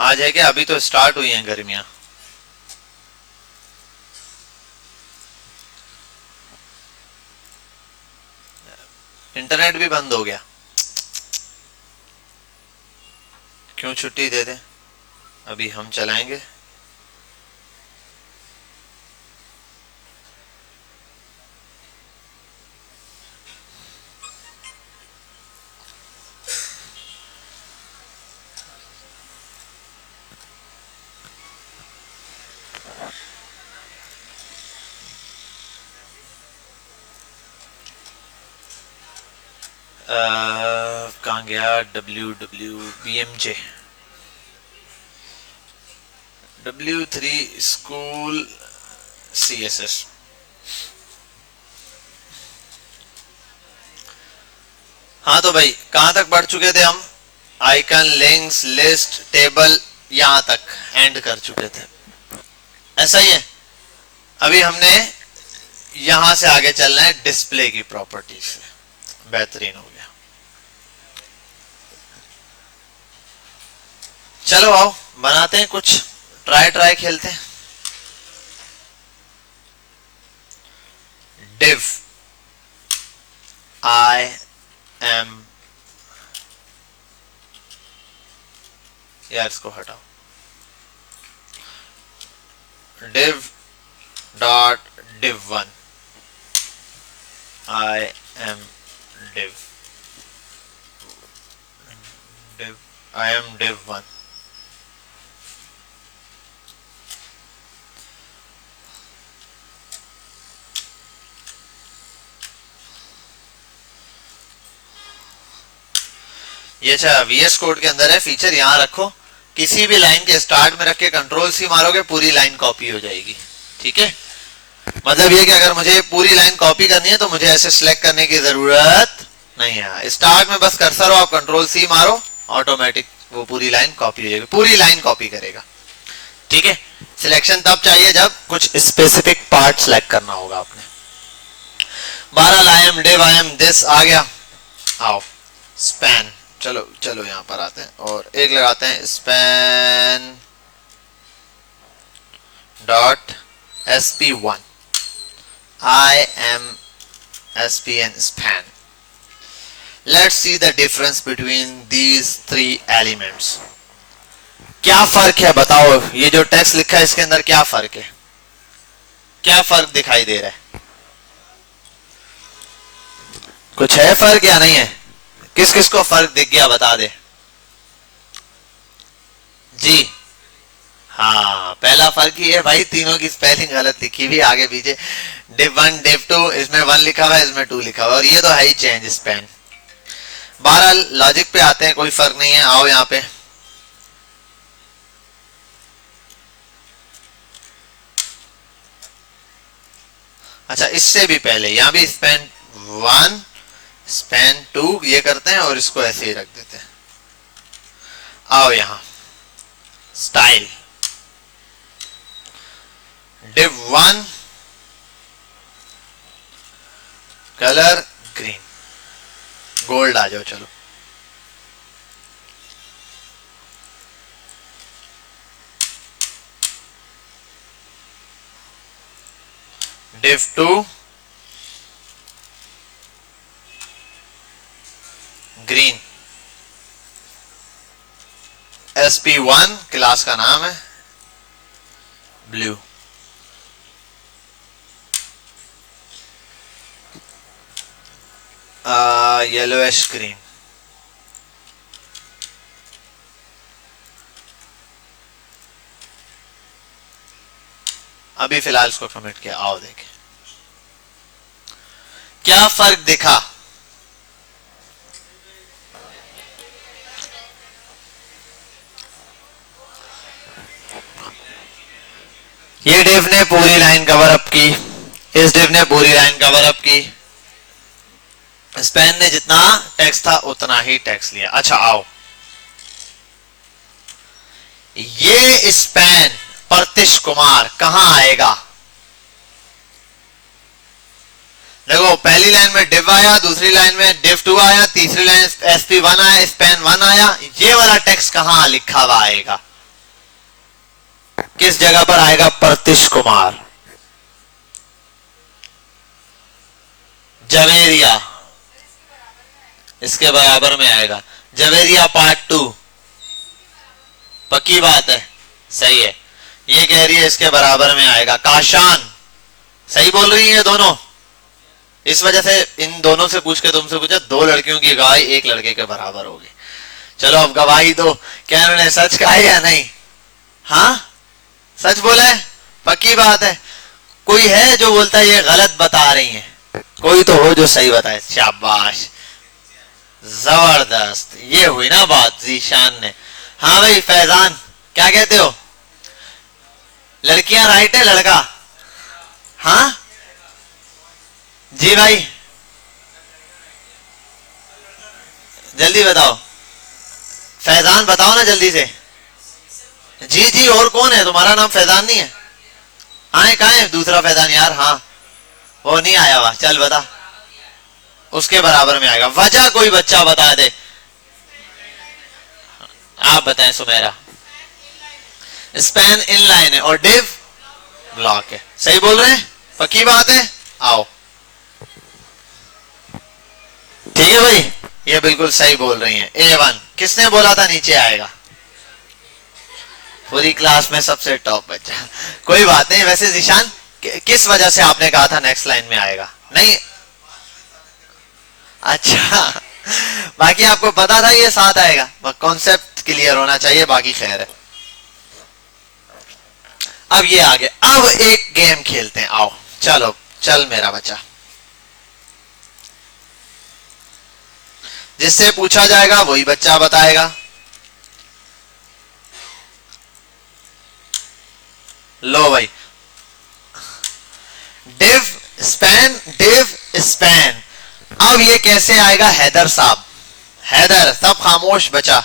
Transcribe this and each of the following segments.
आज है क्या? अभी तो स्टार्ट हुई हैं गर्मियां। इंटरनेट भी बंद हो गया। क्यों छुट्टी दे दें, अभी हम चलाएंगे। कहाँ गया? WWBMJ W3 school CSS। हाँ तो भाई कहां तक बढ़ चुके थे हम? आइकन, लिंक्स, लिस्ट, टेबल, यहां तक एंड कर चुके थे। ऐसा ही है। अभी हमने यहां से आगे चलना है डिस्प्ले की प्रॉपर्टीज से। बेहतरीन हो गया। चलो आओ बनाते हैं कुछ, ट्राई खेलते हैं। div I am, यार इसको हटाओ। div dot div1 I am div I am div1। ये अच्छा VS कोड के अंदर है फीचर, यहां रखो, किसी भी लाइन के स्टार्ट में रख के कंट्रोल C मारोगे पूरी लाइन कॉपी हो जाएगी। ठीक है, मतलब ये कि अगर मुझे पूरी लाइन कॉपी करनी है तो मुझे ऐसे सिलेक्ट करने की जरूरत नहीं है। स्टार्ट में बस कर्सर हो, आप कंट्रोल C मारो, ऑटोमेटिक वो पूरी लाइन कॉपी हो जाएगी, पूरी लाइन कॉपी करेगा। ठीक है, सिलेक्शन तब चाहिए जब कुछ स्पेसिफिक पार्ट सिलेक्ट करना होगा आपने। 12 I am div I am this आ गया। आओ स्पैन, चलो चलो यहां पर आते हैं और एक लगाते हैं span dot sp1 I am spn span। Let's see the difference between these three elements। क्या फर्क है बताओ, ये जो टेक्स्ट लिखा है इसके अंदर क्या फर्क है? क्या फर्क दिखाई दे रहा है? कुछ है फर्क या नहीं है? किस किस को फर्क दिख गया बता दे जी। हाँ पहला फर्क ही है भाई, तीनों की स्पेलिंग गलत लिखी हुई आगे पीछे। div1 div2, इसमें 1 लिखा हुआ है, इसमें 2 लिखा हुआ है, और ये तो है ही चेंज स्पैन। 12 लॉजिक पे आते हैं, कोई फर्क नहीं है। आओ यहाँ पे अच्छा इससे भी पहले यहाँ भी स्पैन 1 स्पैन 2 ये करते हैं और इसको ऐसे ही रख देते हैं। आओ यहाँ style div1 colour green, gold आ जाओ चलो। div2 ग्रीन, sp1 क्लास का नाम है, ब्लू। Yellowish green. अभी फिलहाल इसको कमिट किया। आओ देखें क्या फर्क दिखा। ये डिव ने पूरी लाइन कवर अप की, इस डिव ने पूरी लाइन कवर अप की, स्पैन ने जितना टेक्स्ट था उतना ही टेक्स्ट लिया। अच्छा आओ ये स्पैन प्रतिश कुमार कहां आएगा? देखो पहली लाइन में div आया, दूसरी लाइन में div2 आया, तीसरी लाइन sp1 आया, span1 आया, ये वाला टेक्स्ट कहां लिखा हुआ आएगा? किस जगह पर आएगा? प्रतीश कुमार। जवेरिया इसके बराबर में आएगा। जवेरिया पार्ट 2, पक्की बात है, सही है। ये कह रही है इसके बराबर में आएगा। काशान, सही बोल रही है दोनों। इस वजह से इन दोनों से पूछ के तुमसे पूछा, 2 लड़कियों की गवाही 1 लड़के के बराबर होगी। चलो अब गवाही दो, क्या उन्होंने सच कहा है या नहीं? हाँ सच बोला है, पक्की बात है। कोई है जो बोलता है ये गलत बता रही है? कोई तो हो जो सही बताए। शाबाश, जबरदस्त, ये हुई ना बात जीशान ने। हाँ भाई फैजान, क्या कहते हो? लड़कियां राइट है, लड़का? हाँ जी भाई, जल्दी बताओ। फैजान बताओ ना जल्दी से। जी जी, और कौन है? तुम्हारा नाम फैजान नहीं है? आए कहाँ है दूसरा फैजान यार? हाँ वो नहीं आया हुआ, चल बता। उसके बराबर में आएगा। वजह कोई बच्चा बता दे। आप बताएं सुमेरा। स्पैन इन लाइन है और डिव ब्लॉक है। सही बोल रहे हैं, पक्की बात है। आओ ठीक है भाई, ये बिल्कुल सही बोल रही हैं। A1 किसने बोला था नीचे आएगा? पूरी क्लास में सबसे टॉप बच्चा। कोई बात नहीं। वैसे जीशान किस वजह से आपने कहा था नेक्स्ट लाइन में आएगा? नहीं अच्छा, बाकी आपको पता था ये 7 आएगा, कॉन्सेप्ट क्लियर होना चाहिए, बाकी खैर है। अब ये आगे, अब एक गेम खेलते हैं। आओ चलो, चल मेरा बच्चा। जिससे पूछा जाएगा वही बच्चा बताएगा। लो भाई, डिव स्पैन, डिव स्पैन। अब ये कैसे आएगा? हैदर साहब, हैदर सब खामोश बचा,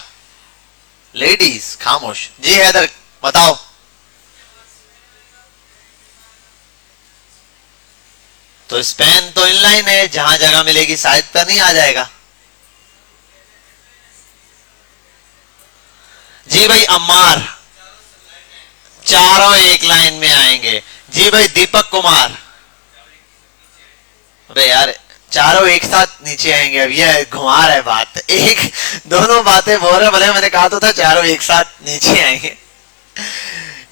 लेडीज खामोश। जी हैदर बताओ। तो स्पैन तो इनलाइन है, जहां जगह मिलेगी साइड पर नहीं आ जाएगा। जी भाई अम्मार, चारों एक लाइन में आएंगे। जी भाई दीपक कुमार, अबे यार चारों एक साथ नीचे आएंगे। अब ये घुमा रहा है बात, एक दोनों बातें बोल रहे। भले मैंने कहा तो था चारों एक साथ नीचे आएंगे।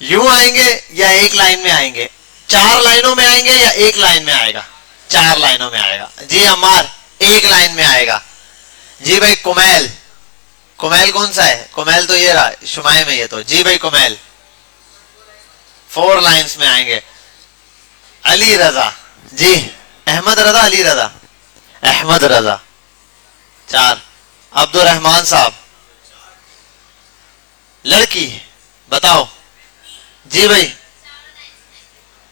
यूं आएंगे या एक लाइन में आएंगे? 4 लाइनों में आएंगे या एक लाइन में आएगा? 4 लाइनों में आएगा। जी अम्मार एक लाइन में आएगा। जी भाई कुमैल, कुमैल कौन सा है? कुमैल तो ये रहा शुमाए में ये तो। जी भाई कुमैल 4 लाइंस में आएंगे। अली रजा, जी अहमद रजा, अली रजा, अहमद रजा 4। अब्दुल रहमान साहब, लड़की बताओ। जी भाई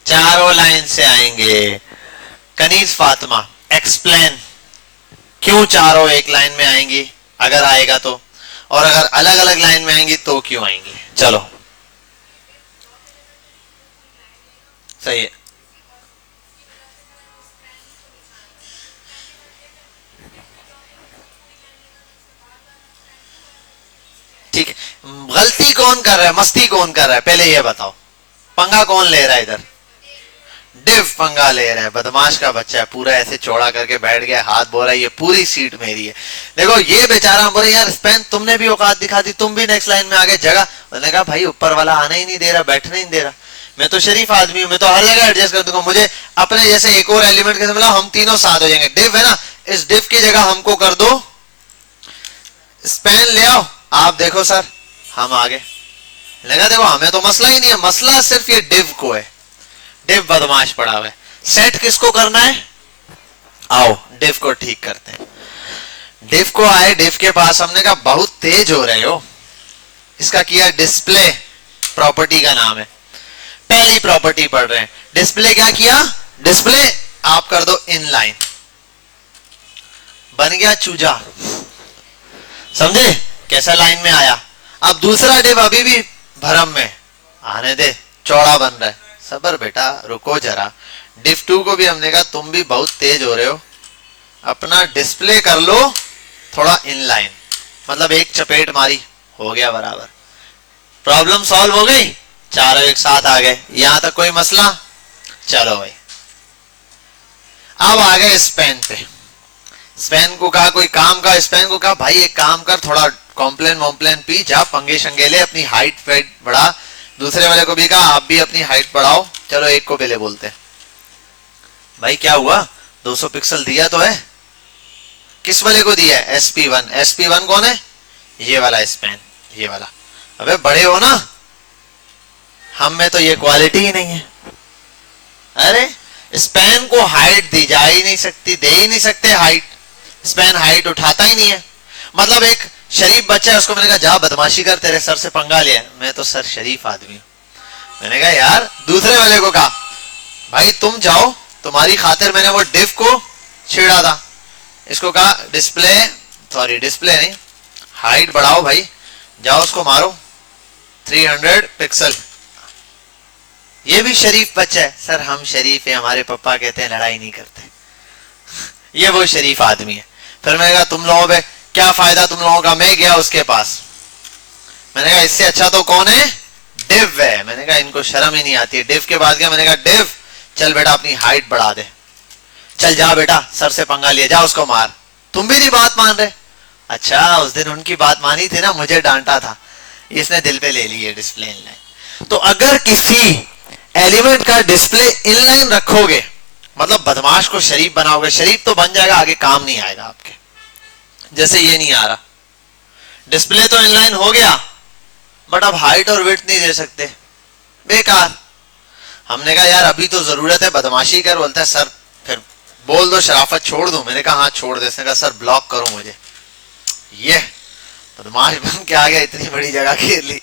चारों लाइन से आएंगे। कनीज फातिमा एक्सप्लेन, क्यों चारों एक लाइन में आएंगी अगर आएगा तो, और अगर अलग अलग लाइन में आएंगी तो क्यों आएंगी? चलो सही है। ठीक है, गलती कौन कर रहा है, मस्ती कौन कर रहा है, पहले ये बताओ। पंगा कौन ले रहा है इधर? डिव पंगा ले रहा है, बदमाश का बच्चा है। पूरा ऐसे चौड़ा करके बैठ गया, हाथ बोल रहा है ये पूरी सीट मेरी है। देखो ये बेचारा बोले यार स्पेन तुमने भी औकात दिखा दी, तुम भी नेक्स्ट लाइन में आ गए जगह। मैंने कहा भाई ऊपर वाला आने ही नहीं दे रहा, बैठने ही नहीं दे रहा। मैं तो शरीफ आदमी हूं, मैं तो हर जगह एडजस्ट कर दूंगा। मुझे अपने जैसे एक और एलिमेंट कैसे मिला, हम तीनों साथ हो जाएंगे। डिव है ना, इस डिव की जगह हमको कर दो स्पेन ले आओ। आप देखो सर हम आगे लगा, देखो हमें तो मसला ही नहीं है, मसला सिर्फ ये डिव को है। डिव बदमाश पड़ा हुआ है। सेट किसको करना है? आओ डिव को ठीक करते हैं। डिव को आए, डिव के पास हमने कहा बहुत तेज हो रहे हो। इसका किया डिस्प्ले, प्रॉपर्टी का नाम है। पहली प्रॉपर्टी पढ़ रहे हैं। डिस्प्ले क्या किया? डिस्प्ले आप कर दो इनलाइन, बन गया चूजा। समझे कैसा लाइन में आया? अब दूसरा डिव अभी भी भरम में, आने दे, चौड़ा बन रहा है। सबर बेटा रुको जरा। डिव 2 को भी हमने कहा तुम भी बहुत तेज हो रहे हो, अपना डिस्प्ले कर लो थोड़ा इनलाइन, मतलब एक चपेट मारी, हो गया बराबर। प्रॉब्लम सॉल्व हो गई। चारों एक साथ आ गए, यहां तक कोई मसला? चलो भाई, अब आ गए स्पेन पे। स्पेन को कहा कोई काम का, स्पेन को कहा भाई एक काम कर, थोड़ा कॉम्प्लेन वॉम्प्लेन पी, जा पंगे शंगे ले, अपनी हाइट वेट बढ़ा। दूसरे वाले को भी कहा आप भी अपनी हाइट बढ़ाओ। चलो एक को पहले बोलते हैं, भाई क्या हुआ, 200 पिक्सल दिया तो है, किस वाले को दिया है? SP1। SP1 कौन है? ये वाला स्पेन, ये वाला। अबे बड़े हो ना, हम में तो ये क्वालिटी ही नहीं है। अरे स्पेन को हाइट दी जा ही नहीं सकती, दे ही नहीं सकते हाइट, स्पेन हाइट उठाता ही नहीं है। मतलब एक शरीफ बच्चा है, उसको मैंने कहा जा बदमाशी कर, तेरे सर से पंगा लिया। मैं तो सर शरीफ आदमी हूं। मैंने कहा यार, दूसरे वाले को कहा भाई तुम जाओ, तुम्हारी खातिर मैंने वो डिव को छेड़ा था। इसको कहा डिस्प्ले, सॉरी डिस्प्ले नहीं, हाइट बढ़ाओ भाई, जाओ उसको मारो 300 पिक्सल। ये भी शरीफ बच्चा है, सर हम शरीफ है, हमारे पापा कहते हैं लड़ाई नहीं करते। ये वो शरीफ आदमी है। फिर मैंने कहा तुम लोगों पे क्या फायदा तुम लोगों का। मैं गया उसके पास, मैंने कहा इससे अच्छा तो कौन है? डिव है। मैंने कहा इनको शर्म ही नहीं आती है। डिव के बाद गया, मैंने कहा डिव चल बेटा अपनी हाइट बढ़ा दे, चल जा बेटा, सर से पंगा लिया, जा उसको मार। तुम भी नहीं बात मान रहे। अच्छा उस दिन उनकी बात मानी थी ना, मुझे डांटा था, इसने दिल पे ले ली है डिस्प्ले इनलाइन। तो अगर किसी एलिमेंट का डिस्प्ले इनलाइन रखोगे, मतलब बदमाश को शरीफ बनाओगे, शरीफ तो बन जाएगा, आगे काम नहीं आएगा आपके। जैसे ये नहीं आ रहा, डिस्प्ले तो इनलाइन हो गया, बट अब हाइट और विड्थ नहीं दे सकते, बेकार। हमने कहा यार अभी तो जरूरत है, बदमाशी कर। बोलता है सर फिर बोल दो शराफत छोड़ दूं। मैंने कहा हाँ छोड़ दे। इसने कहा सर ब्लॉक करो मुझे। ये बदमाश बन के आ गया, इतनी बड़ी जगह घेर ली।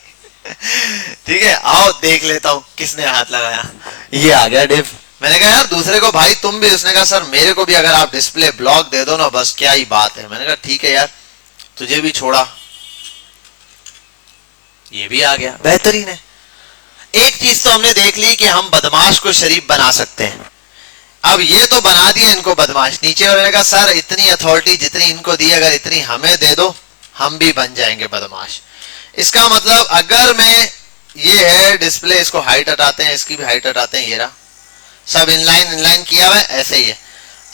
ठीक है आओ देख लेता हूं किसने हाथ लगाया। ये आ गया डिव। मैंने कहा यार दूसरे को भाई तुम भी। उसने कहा सर मेरे को भी अगर आप डिस्प्ले ब्लॉक दे दो ना, बस क्या ही बात है। मैंने कहा ठीक है यार, तुझे भी छोड़ा। ये भी आ गया, बेहतरीन है। एक चीज तो हमने देख ली कि हम बदमाश को शरीफ बना सकते हैं। अब ये तो बना दिया इनको बदमाश। नीचे वाले ने कहा सर इतनी अथॉरिटी जितनी इनको दी, अगर इतनी हमें दे दो, हम भी बन जाएंगे बदमाश। इसका मतलब अगर मैं, ये है डिस्प्ले, इसको हाइट हटाते हैं, इसकी भी हाइट हटाते हैं, ये रहा, सब इनलाइन इनलाइन किया हुआ है, ऐसे ही है।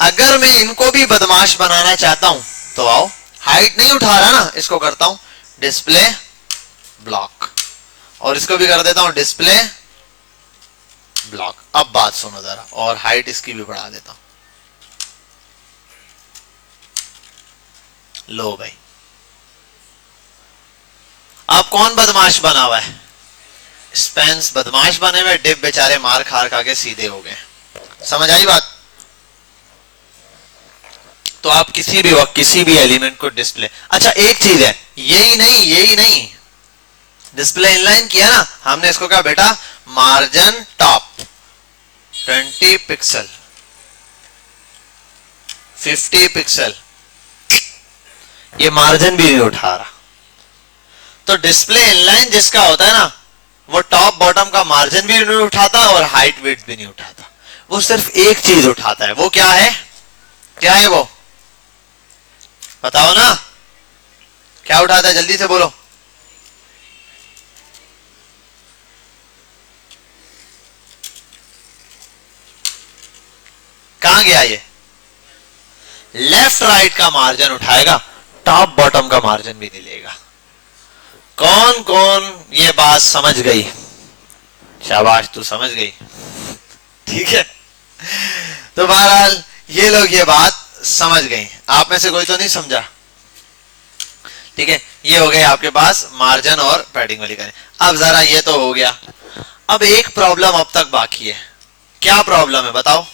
अगर मैं इनको भी बदमाश बनाना चाहता हूं तो आओ, हाइट नहीं उठा रहा ना, इसको करता हूं डिस्प्ले ब्लॉक, और इसको भी कर देता हूं डिस्प्ले ब्लॉक। अब बात सुनो जरा, और हाइट इसकी भी बढ़ा देता हूं। लो भाई, अब कौन बदमाश बना हुआ है? स्पेंस बदमाश बने हुए, डिव बेचारे मार खार खा के सीधे हो गए। समझ आई बात? तो आप किसी भी वक्त किसी भी एलिमेंट को डिस्प्ले, अच्छा एक चीज है, यही नहीं, डिस्प्ले इनलाइन किया ना हमने, इसको कहा बेटा मार्जिन टॉप 20 पिक्सल 50 पिक्सल, ये मार्जिन भी नहीं उठा रहा। तो डिस्प्ले इनलाइन जिसका होता है ना, वो टॉप बॉटम का मार्जिन भी नहीं उठाता और हाइट विड्थ भी नहीं उठाता। वो सिर्फ एक चीज उठाता है। वो क्या है? क्या है वो? बताओ ना, क्या उठाता है? जल्दी से बोलो। कहां गया ये? लेफ्ट राइट का मार्जिन उठाएगा, टॉप बॉटम का मार्जिन भी नहीं लेगा। कौन कौन ये बात समझ गई? शाबाश, तू समझ गई। ठीक है, तो बहरहाल ये लोग ये बात समझ गए। आप में से कोई तो नहीं समझा? ठीक है, ये हो गए आपके पास मार्जिन और पैडिंग वाली करें। अब जरा ये तो हो गया। अब एक प्रॉब्लम अब तक बाकी है। क्या प्रॉब्लम है बताओ?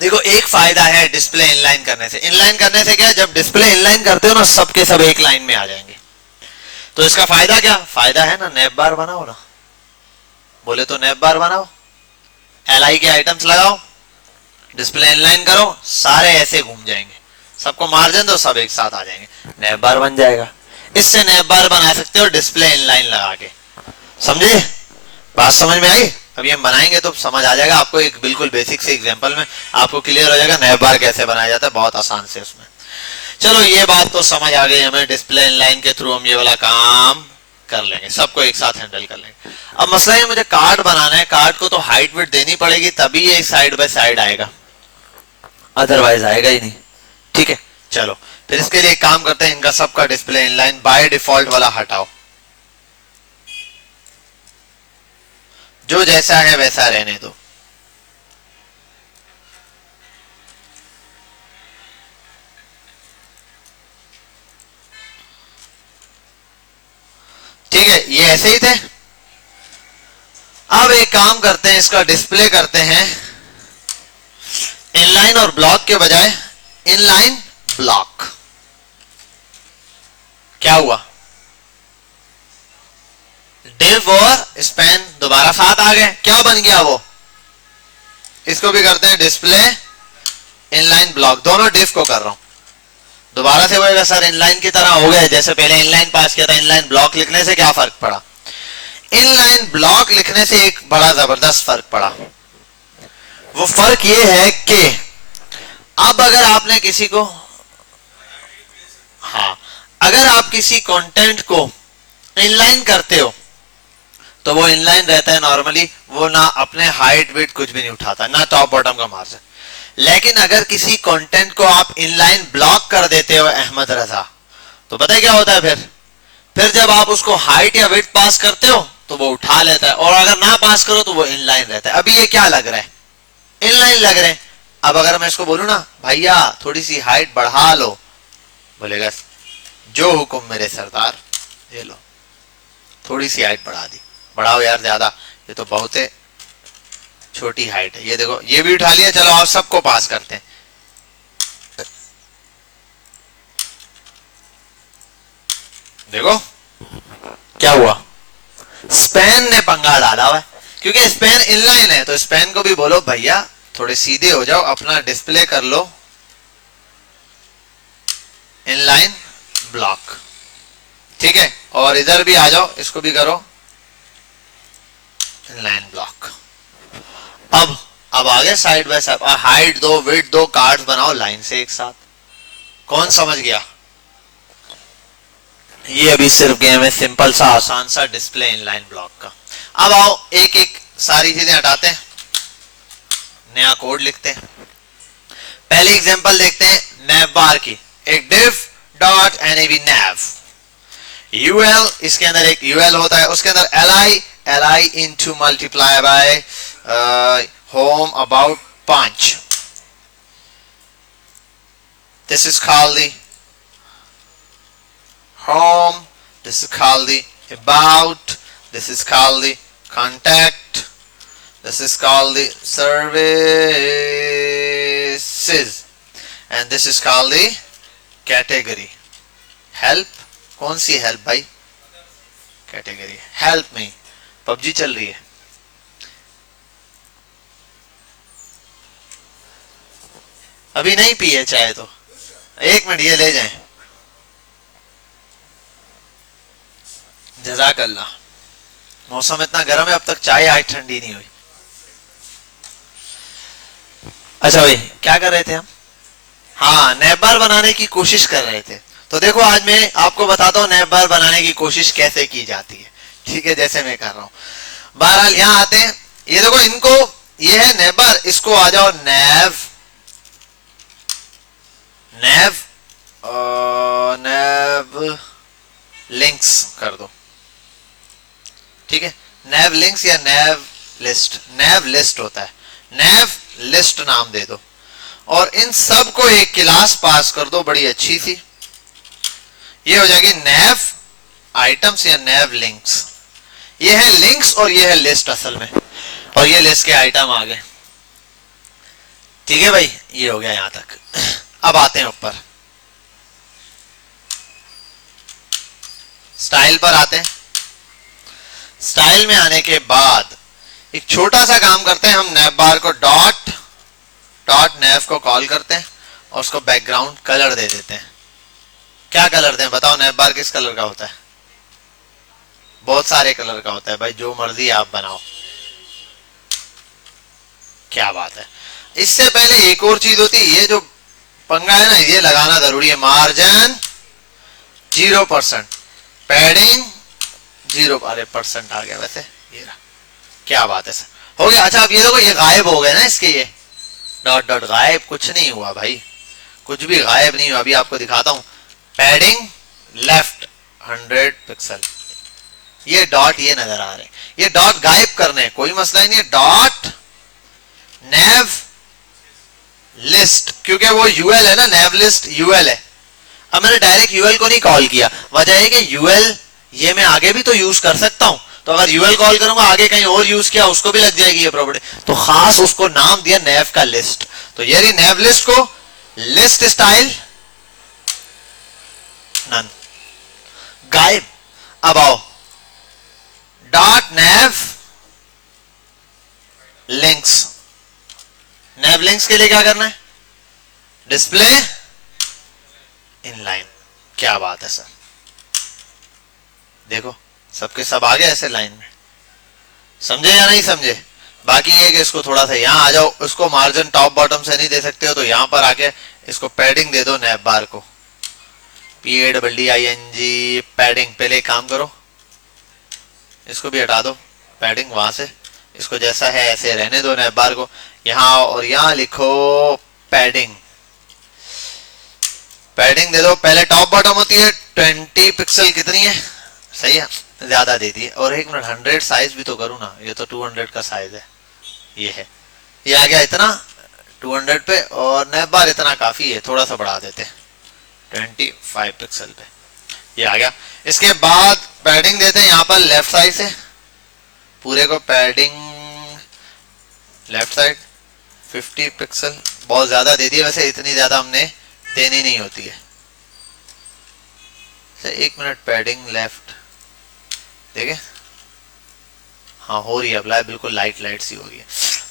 देखो, एक फायदा है डिस्प्ले इनलाइन करने से। इनलाइन करने से क्या, जब डिस्प्ले इनलाइन करते हो ना, सबके सब एक लाइन में आ जाएंगे। तो इसका फायदा क्या? फायदा है ना, नैप बार बनाओ ना। बोले तो नैप बार बनाओ, एलआई के आइटम्स लगाओ, डिस्प्ले इनलाइन करो, सारे ऐसे घूम जाएंगे। सबको मार्जिन दो, सब एक साथ आ जाएंगे, नैप बार बन जाएगा। इससे नैप बार बना सकते हो डिस्प्ले इनलाइन लगा के। समझे? बात समझ में आई? अब ये हम बनाएंगे तो समझ आ जाएगा आपको। एक बिल्कुल बेसिक से एग्जांपल में आपको क्लियर हो जाएगा नैप बार कैसे बनाया जाता है, बहुत आसान से उसमें। चलो ये बात तो समझ आ गई हमें, डिस्प्ले इनलाइन के थ्रू हम ये वाला काम कर लेंगे, सबको एक साथ हैंडल कर लेंगे। अब मसला है मुझे कार्ड बनाना है, कार्ड को तो हाइट विड्थ देनी पड़ेगी तभी ये साइड बाय साइड आएगा, अदरवाइज आएगा ही नहीं। ठीक है, चलो फिर इसके लिए एक काम करते हैं, इनका सबका डिस्प्ले इनलाइन बाय डिफॉल्ट वाला हटाओ, जो जैसा है वैसा रहने दो। ठीक है, ये ऐसे ही थे। अब एक काम करते हैं, इसका डिस्प्ले करते हैं इनलाइन और ब्लॉक के बजाय इनलाइन ब्लॉक। क्या हुआ, डिव और स्पैन दोबारा साथ आ गए, क्या बन गया वो। इसको भी करते हैं डिस्प्ले इनलाइन ब्लॉक, दोनों डिव को कर रहा हूं। दोबारा से बोलेगा सर इनलाइन की तरह हो गए, जैसे पहले इनलाइन पास किया था, इनलाइन ब्लॉक लिखने से क्या फर्क पड़ा। इनलाइन ब्लॉक लिखने से एक बड़ा जबरदस्त फर्क पड़ा। वो फर्क ये है कि अब अगर आपने किसी को, हाँ, अगर आप किसी कंटेंट को इनलाइन करते हो तो वो इनलाइन रहता है नॉर्मली, वो ना अपने हाइट वेट कुछ भी नहीं उठाता, ना टॉप बॉटम का मार्जिन। लेकिन अगर किसी कंटेंट को आप इनलाइन ब्लॉक कर देते हो अहमद रजा, तो पता है क्या होता है फिर जब आप उसको हाइट या वेट पास करते हो तो वो उठा लेता है, और अगर ना पास करो तो वो इनलाइन रहता है। अभी ये क्या लग रहा है, इनलाइन लग रहे हैं। अब अगर मैं इसको बोलूं ना भैया थोड़ी सी हाइट बढ़ा लो, बोलेगा जो हुक्म मेरे सरदार, ये लो थोड़ी सी हाइट बढ़ा दी, बढ़ाओ यार ज्यादा, ये तो बहुत है, छोटी हाइट है, ये देखो ये भी उठा लिया, चलो आप सबको पास करते हैं। देखो क्या हुआ, स्पैन ने पंगा डाला हुआ है, क्योंकि स्पैन इनलाइन है तो स्पैन को भी बोलो भैया थोड़े सीधे हो जाओ, अपना डिस्प्ले कर लो इनलाइन ब्लॉक। ठीक है, और इधर भी आ जाओ, इसको भी करो इनलाइन ब्लॉक। अब आगे साइड बाय साइड हाइट दो, विड्थ दो, कार्ड्स बनाओ लाइन से एक साथ। कौन समझ गया, ये अभी सिर्फ गेम है, सिंपल सा आसान सा डिस्प्ले इनलाइन ब्लॉक का। अब आओ एक एक सारी चीजें हटाते हैं, नया कोड लिखते हैं। पहली एग्जांपल देखते हैं नैव बार की, एक div dot nav nav ul, इसके अंदर एक ul होता है, उसके अंदर li into multiply by home about punch, this is called the home, this is called the about, this is called the contact, this is called the services, and this is called the category. help, कौन सी help भाई, category, help me, PUBG चल रही है। अभी नहीं P है चाय तो एक मिनट ये ले जाएं, जज़ाकल्लाह। मौसम इतना गर्म है, अब तक चाय आज ठंडी नहीं हुई। अच्छा भाई क्या कर रहे थे हम, हाँ नैव बार बनाने की कोशिश कर रहे थे। तो देखो आज मैं आपको बताता हूँ नैव बार बनाने की कोशिश कैसे की जाती है। ठीक है, जैसे मैं कर रहा हूँ। बहरहाल यहाँ आते हैं, ये देखो इनको, ये है नैव बार, इसको आ जाओ नैव लिंक्स कर दो। ठीक है, नैव लिंक्स या नैव लिस्ट होता है, नैव लिस्ट नाम दे दो, और इन सब को एक क्लास पास कर दो बड़ी अच्छी सी, ये हो जाएगी नैव आइटम्स या नैव लिंक्स। ये है लिंक्स और ये है लिस्ट असल में, और ये लिस्ट के आइटम आ गए। ठीक है भाई, ये हो गया यहां तक। अब आते हैं ऊपर, स्टाइल पर आते हैं। स्टाइल में आने के बाद एक छोटा सा काम करते हैं, हम नैव बार को डॉट नैव को कॉल करते हैं और उसको बैकग्राउंड कलर दे देते हैं। क्या कलर दें बताओ, नैव बार किस कलर का होता है, बहुत सारे कलर का होता है भाई, जो मर्जी आप बनाओ। क्या बात है। इससे पहले एक और चीज होती है, ये जो पंगा है ना, ये लगाना जरूरी है। मार्जिन 0%, पैडिंग 0 अरे % आ गया वैसे, ये रहा, क्या बात है सर, हो गया। अच्छा अब ये देखो ये गायब हो गए ना इसके, ये डॉट डॉट गायब, कुछ नहीं हुआ भाई, कुछ भी गायब नहीं हुआ। अभी आपको दिखाता हूं, पैडिंग लेफ्ट 100 पिक्सल, ये डॉट ये नजर आ रहे हैं, ये डॉट गायब करने कोई मसला ही नहीं है। डॉट नेव लिस्ट, क्योंकि वो यूएल है ना, नेव लिस्ट यूएल है। अब मैंने डायरेक्ट यूएल को नहीं कॉल किया, वजह है कि यूएल ये मैं आगे भी तो यूज कर सकता हूं, तो अगर यूएल कॉल करूंगा आगे कहीं और यूज किया उसको भी लग जाएगी ये प्रॉपर्टी, तो खास उसको नाम दिया नेव का लिस्ट। तो ये रही नेव लिस्ट को लिस्ट स्टाइल नन, गायब। अब आओ डॉट नेव लिंक्स, नेव लिंक्स के लिए क्या करना है, डिस्प्ले इनलाइन, क्या बात है सर, देखो सबके सब आ गए ऐसे लाइन में, समझे या नहीं समझे। बाकी ये कि इसको थोड़ा सा यहां आ जाओ, उसको मार्जिन टॉप बॉटम से नहीं दे सकते हो तो यहां पर आके इसको पैडिंग दे दो, नैप बार को PADDING पैडिंग। पहले एक काम करो, इसको भी हटा दो पैडिंग वहां से, इसको जैसा है ऐसे रहने दो, नैप बार को यहां आओ और यहां लिखो पैडिंग, पैडिंग दे दो। पहले टॉप बॉटम होती है 20 पिक्सल, कितनी है, सही है, ज्यादा दे दी है। और 1 मिनट 100 साइज भी तो करूँ ना, ये तो 200 का साइज है, ये है, ये आ गया इतना 200 पे, और नैप बार इतना काफी है, थोड़ा सा बढ़ा देते हैं 25 पिक्सल पे, ये आ गया। इसके बाद पैडिंग देते हैं यहाँ पर लेफ्ट साइड से, पूरे को पैडिंग लेफ्ट साइड 50 पिक्सल, बहुत ज्यादा दे दी वैसे, इतनी ज्यादा हमने देनी नहीं होती है। 1 मिनट पैडिंग लेफ्ट, देखे हाँ हो रही है अप्लाई, बिल्कुल लाइट लाइट सी हो गई है।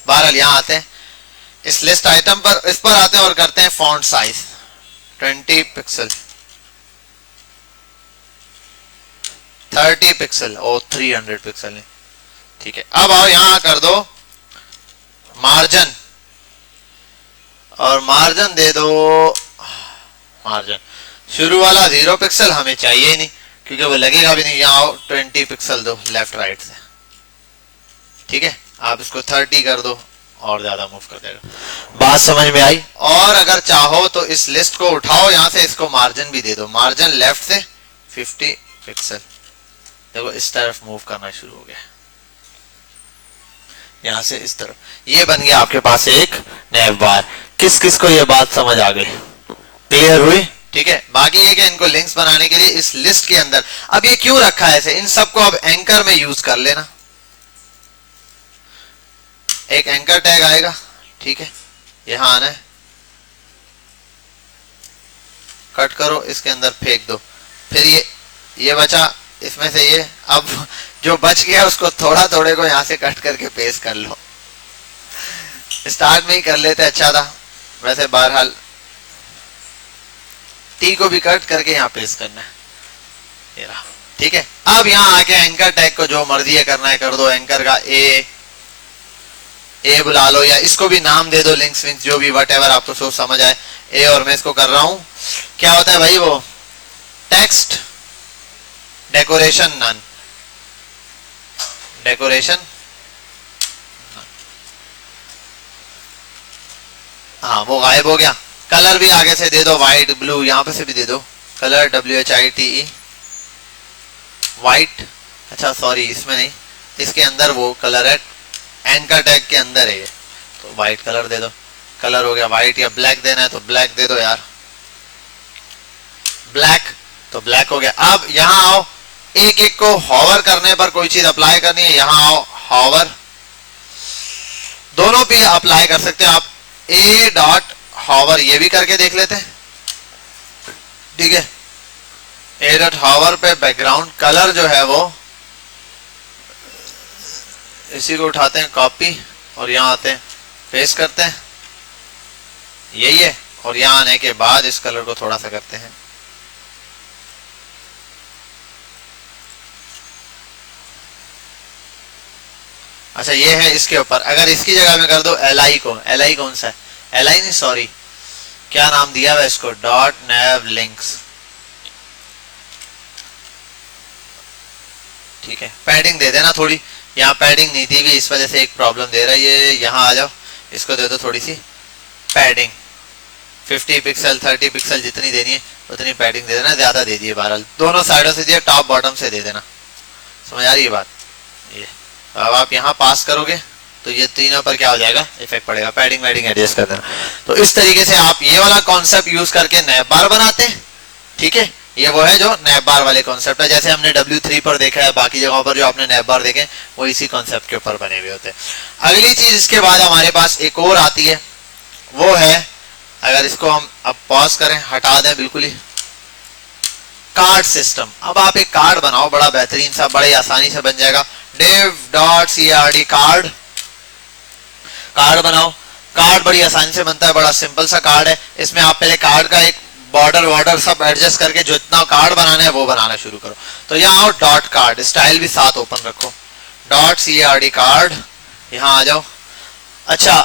बहरहाल यहाँ आते हैं इस लिस्ट आइटम पर, इस पर आते हैं और करते हैं फॉन्ट साइज 20 पिक्सल, 30 पिक्सल और 300 पिक्सल है, ठीक है। अब आओ यहाँ कर दो मार्जिन, और मार्जिन दे दो, मार्जिन शुरू वाला 0 पिक्सल हमें चाहिए ही नहीं क्योंकि वो लगेगा भी नहीं, यहाँ आओ 20 पिक्सल दो लेफ्ट राइट से, ठीक है। आप इसको 30 कर दो और ज्यादा मूव कर देगा, बात समझ में आई। और अगर चाहो तो इस लिस्ट को उठाओ यहाँ से, इसको मार्जिन भी दे दो, मार्जिन लेफ्ट से 50 पिक्सल, देखो इस तरफ मूव करना शुरू हो गया, यहां से इस तरफ, ये बन गया आपके पास एक नैव बार। किस किस को ये बात समझ आ गई, क्लियर हुई, ठीक है। बाकी ये कि इनको लिंक्स बनाने के लिए इस लिस्ट के अंदर, अब ये क्यों रखा है ऐसे, इन सबको अब एंकर में यूज कर लेना, एक एंकर टैग आएगा, ठीक है, यहां आना है, कट करो, इसके अंदर फेंक दो, फिर ये बचा इसमें से, ये अब जो बच गया उसको थोड़ा थोड़े को यहां से कट करके पेस्ट कर लो, स्टार्ट में ही कर लेते अच्छा था वैसे। बहरहाल टी को भी कट करके यहाँ पेस्ट करना है, ये रहा, ठीक है। अब यहाँ आके एंकर टैग को जो मर्जी है करना है कर दो, एंकर का ए बुला लो, या इसको भी नाम दे दो, लिंक्स विंक्स जो भी वट एवर आपको सोच समझ आए, ए, और मैं इसको कर रहा हूं, क्या होता है भाई वो टेक्स्ट डेकोरेशन नन, डेकोरेशन, हाँ वो गायब हो गया। कलर भी आगे से दे दो व्हाइट ब्लू, यहां पे से भी दे दो कलर WHITE व्हाइट, अच्छा सॉरी इसमें नहीं, इसके अंदर वो कलर है, एंकर टैग के अंदर है ये, तो व्हाइट कलर दे दो, कलर हो गया व्हाइट। या ब्लैक देना है तो ब्लैक दे दो यार, ब्लैक, तो ब्लैक हो गया। अब यहां आओ, एक एक को हॉवर करने पर कोई चीज अप्लाई करनी है, यहां आओ हॉवर, दोनों पे अप्लाई कर सकते हैं आप, ए डॉट हॉवर, ये भी करके देख लेते हैं, ठीक है। ए डॉट हॉवर पे बैकग्राउंड कलर जो है वो, इसी को उठाते हैं कॉपी और यहां आते हैं पेस्ट करते हैं, यही है, और यहां आने के बाद इस कलर को थोड़ा सा करते हैं, अच्छा ये है इसके ऊपर। अगर इसकी जगह में कर दो LI को, LI कौन सा है, LI नहीं सॉरी, क्या नाम दिया हुआ इसको, डॉट नेव लिंक्स, ठीक है, पैडिंग दे देना थोड़ी, यहाँ पैडिंग नहीं दी हुई इस वजह से एक प्रॉब्लम दे रहा है ये। यहाँ आ जाओ, इसको दे दो थोड़ी सी पैडिंग, 50 पिक्सल 30 पिक्सल जितनी देनी है उतनी पैडिंग दे देना, ज्यादा दे दिए, बहरहाल दोनों साइडों से दिए, टॉप बॉटम से दे देना, समझ आ रही है बात। ये अब आप यहाँ पास करोगे तो ये तीनों पर क्या हो जाएगा, इफेक्ट पड़ेगा, पैडिंग वैडिंग एडजस्ट कर देना। तो इस तरीके से आप ये वाला कॉन्सेप्ट यूज करके नैप बार बनाते हैं, ठीक है, ये वो है जो नैप बार वाले कॉन्सेप्ट है, जैसे हमने W3 पर देखा है, बाकी जगहों पर जो आपने नैप बार देखे वो इसी कॉन्सेप्ट के ऊपर बने हुए होते हैं। अगली चीज इसके बाद हमारे पास एक और आती है, वो है, अगर इसको हम अब पॉज करें, हटा दें बिल्कुल ही, कार्ड सिस्टम। अब आप एक कार्ड बनाओ, बड़ा बेहतरीन सा, बड़े आसानी से बन जाएगा, div.card कार्ड, कार्ड बनाओ। कार्ड बड़ी आसानी से बनता है, बड़ा सिंपल सा कार्ड है। इसमें आप पहले कार्ड का एक बॉर्डर वॉर्डर सब एडजस्ट करके जो इतना कार्ड बनाना है वो बनाना शुरू करो। तो यहाँ आओ, डॉट कार्ड, स्टाइल भी साथ ओपन रखो, .card कार्ड, यहाँ आ जाओ। अच्छा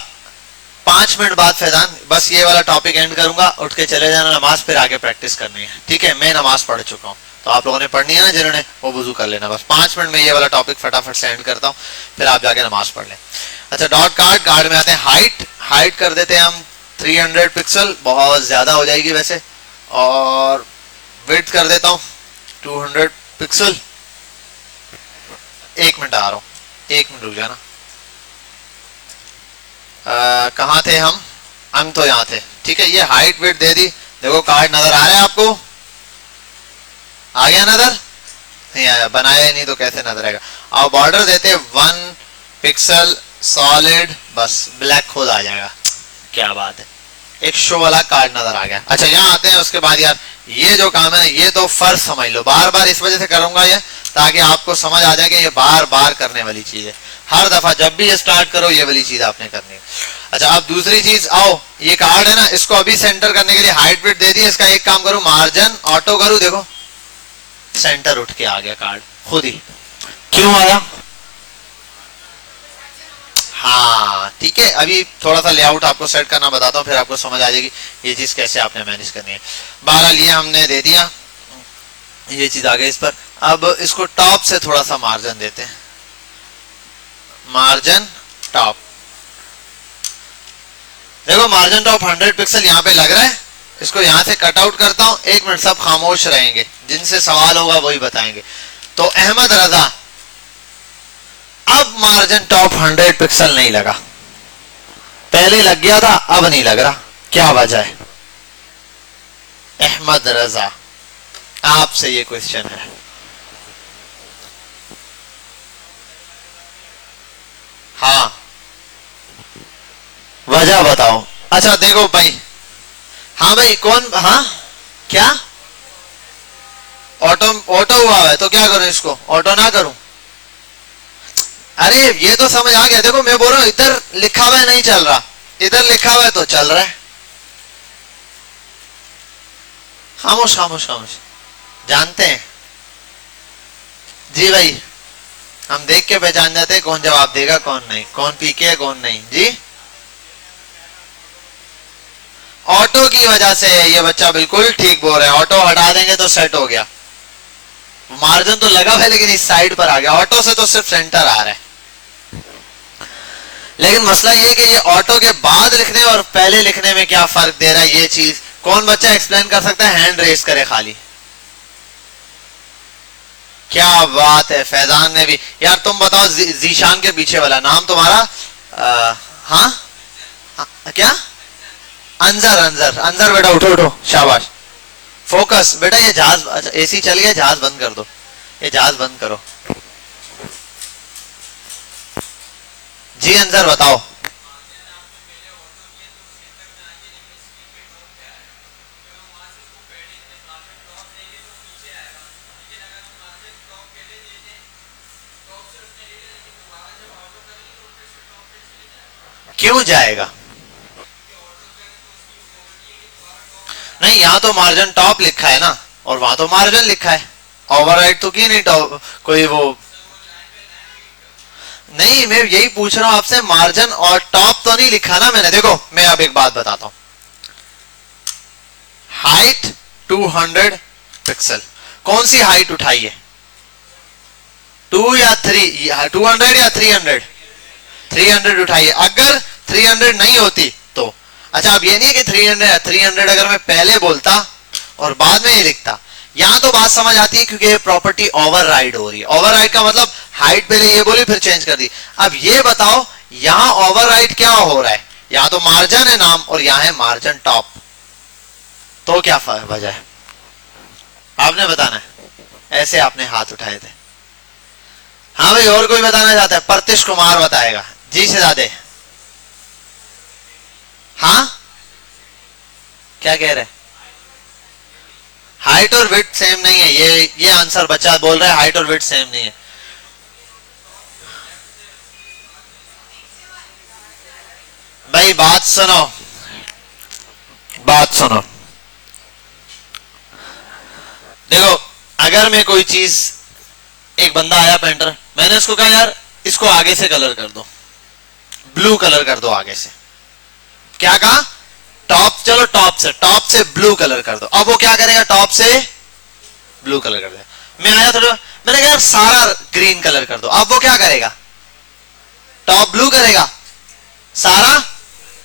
5 मिनट बाद फैजान बस ये वाला टॉपिक एंड करूंगा, उठ के चले जाना नमाज, फिर आगे प्रैक्टिस करनी है, ठीक है। मैं नमाज पढ़ चुका हूँ, तो आप लोगों ने पढ़नी है ना, जिन्होंने, वो वुजू कर लेना, बस 5 मिनट में ये वाला टॉपिक फटाफट से एंड करता हूँ, फिर आप जाके नमाज पढ़ लें। अच्छा डॉट कार्ड, कार्ड में आते हैं हाइट, हाइट कर देते हैं हम 300 पिक्सल, बहुत ज्यादा हो जाएगी वैसे, और विड्थ कर देता हूँ 200 पिक्सल। 1 मिनट आ रहा हूँ, 1 मिनट रुक जाना। कहाँ थे हम तो यहाँ थे, ठीक है। ये हाइट विड्थ दे दी, देखो कार्ड नजर आ रहा है आपको, आ गया नजर, नहीं आया, बनाया नहीं तो कैसे नजर आएगा। और बॉर्डर देते 1 पिक्सल सॉलिड, बस ब्लैक खुद आ जाएगा, क्या बात है, एक शो वाला कार्ड नजर आ गया। अच्छा यहाँ आते हैं, उसके बाद यार ये जो काम है ये तो फर्ज समझ लो, बार बार इस वजह से करूंगा ये, ताकि आपको समझ आ जाए कि ये बार बार करने वाली चीज है, हर दफा जब भी ये स्टार्ट करो ये वाली चीज आपने करनी है। अच्छा अब दूसरी चीज, आओ ये कार्ड है ना, इसको अभी सेंटर करने के लिए हाइट विड्थ दे दी, इसका एक काम करूं, मार्जिन ऑटो करूं, देखो सेंटर उठ के आ गया कार्ड खुद ही, क्यों आया, हाँ ठीक है। अभी थोड़ा सा लेआउट आपको सेट करना बताता हूँ, फिर आपको समझ आ जाएगी ये चीज कैसे आपने मैनेज करनी है। बहरहाल ये हमने दे दिया, ये चीज आ गई इस पर। अब इसको टॉप से थोड़ा सा मार्जिन देते हैं, मार्जिन टॉप, देखो मार्जिन टॉप 100 पिक्सल यहाँ पे लग रहा है, इसको यहाँ से कट आउट करता हूँ। 1 मिनट सब खामोश रहेंगे, जिनसे सवाल होगा वही बताएंगे। तो अहमद रजा, अब मार्जिन टॉप 100 पिक्सल नहीं लगा, पहले लग गया था अब नहीं लग रहा, क्या वजह है? अहमद रजा आपसे ये क्वेश्चन है। हाँ वजह बताओ। अच्छा देखो भाई, हाँ भाई कौन, हाँ क्या ऑटो, ऑटो हुआ है तो क्या करूं, इसको ऑटो ना करूं? अरे ये तो समझ आ गया, देखो मैं बोल रहा हूं इधर लिखा हुआ है नहीं चल रहा, इधर लिखा हुआ है तो चल रहा है। खामोश खामोश खामोश, जानते हैं जी भाई, हम देख के पहचान जाते हैं कौन जवाब देगा कौन नहीं, कौन पीके है कौन नहीं। जी ऑटो की वजह से, ये बच्चा बिल्कुल ठीक बोल रहा है, ऑटो हटा देंगे तो सेट हो गया, मार्जिन तो लगा है लेकिन इस साइड पर आ गया, ऑटो से तो सिर्फ सेंटर आ रहा है। लेकिन मसला ये कि ये ऑटो के बाद लिखने और पहले लिखने में क्या फर्क दे रहा है, ये चीज कौन बच्चा एक्सप्लेन कर सकता है? हैंड रेस करे खाली। क्या बात है, फैजान ने भी, यार तुम बताओ जीशान के पीछे वाला नाम तुम्हारा, हाँ क्या, अंजर, अंजर, अंजर बेटा उठो उठो, शाबाश, फोकस बेटा। ये जहाज, अच्छा एसी चल गया, जहाज बंद कर दो, ये जहाज बंद करो। जी अंजर बताओ। क्यों जाएगा? नहीं यहाँ तो मार्जिन टॉप लिखा है ना, और वहां तो मार्जिन लिखा है, ओवरराइट तो की नहीं टॉप कोई वो नहीं। मैं यही पूछ रहा हूं आपसे, मार्जिन और टॉप तो नहीं लिखा ना मैंने। देखो मैं अब एक बात बताता हूं, हाइट 200 पिक्सल, कौन सी हाइट उठाई है? 2 या 3, 200 या 300, 300 उठाइए। अगर 300 नहीं होती तो अच्छा, अब ये नहीं है कि 300 300 अगर मैं पहले बोलता और बाद में ये लिखता, यहां तो बात समझ आती है क्योंकि ये प्रॉपर्टी ओवरराइड हो रही है। ओवरराइड का मतलब हाइट पहले ये बोली फिर चेंज कर दी। अब ये बताओ यहां ओवरराइड क्या हो रहा है? यहां तो मार्जिन है नाम और यहां है मार्जिन टॉप, तो क्या वजह है आपने बताना है। ऐसे आपने हाथ उठाए थे। हाँ भाई, और कोई बताना चाहता है? प्रतिश कुमार बताएगा जी शहजादे। हाँ क्या कह रहे? हाइट और विड्थ सेम नहीं है। ये आंसर बच्चा बोल रहा है, हाइट और विड्थ सेम नहीं है। भाई बात सुनो, बात सुनो। देखो, अगर मैं कोई चीज, एक बंदा आया पेंटर, मैंने उसको कहा यार इसको आगे से कलर कर दो, ब्लू कलर कर दो आगे से। क्या कहा? टॉप, चलो टॉप से ब्लू कलर कर दो। अब वो क्या करेगा? टॉप से ब्लू कलर कर देगा। मैं आया थोड़ा, मैंने कहा यार सारा ग्रीन कलर कर दो। अब वो क्या करेगा? टॉप ब्लू करेगा, सारा।